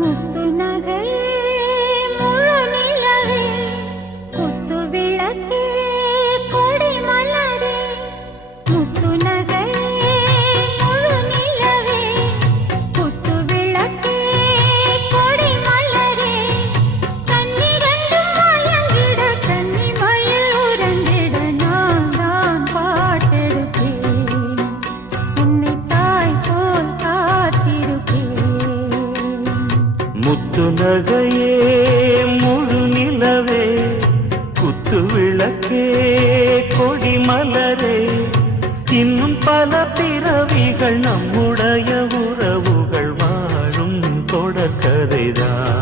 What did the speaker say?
முத்து நகையே முழு நிலவே குத்து விளக்கே கொடி மலரே முத்து நகையே முழு நிலவே குத்து விளக்கே கொடி மலரே கண்ணிரண்டும் மயங்கிட கன்னி மயில் உறங்கிட நான் தான் பாட்டெடுப்பேன் உன்னை தாய் போல் காத்திருப்பேன் முத்து நகையே முழு நிலவே குத்து விளக்கே கொடி மலரே இன்னும் பல பிறவிகள் நம்முடைய உறவுகள் வாழும் தொடர்கதைதான்.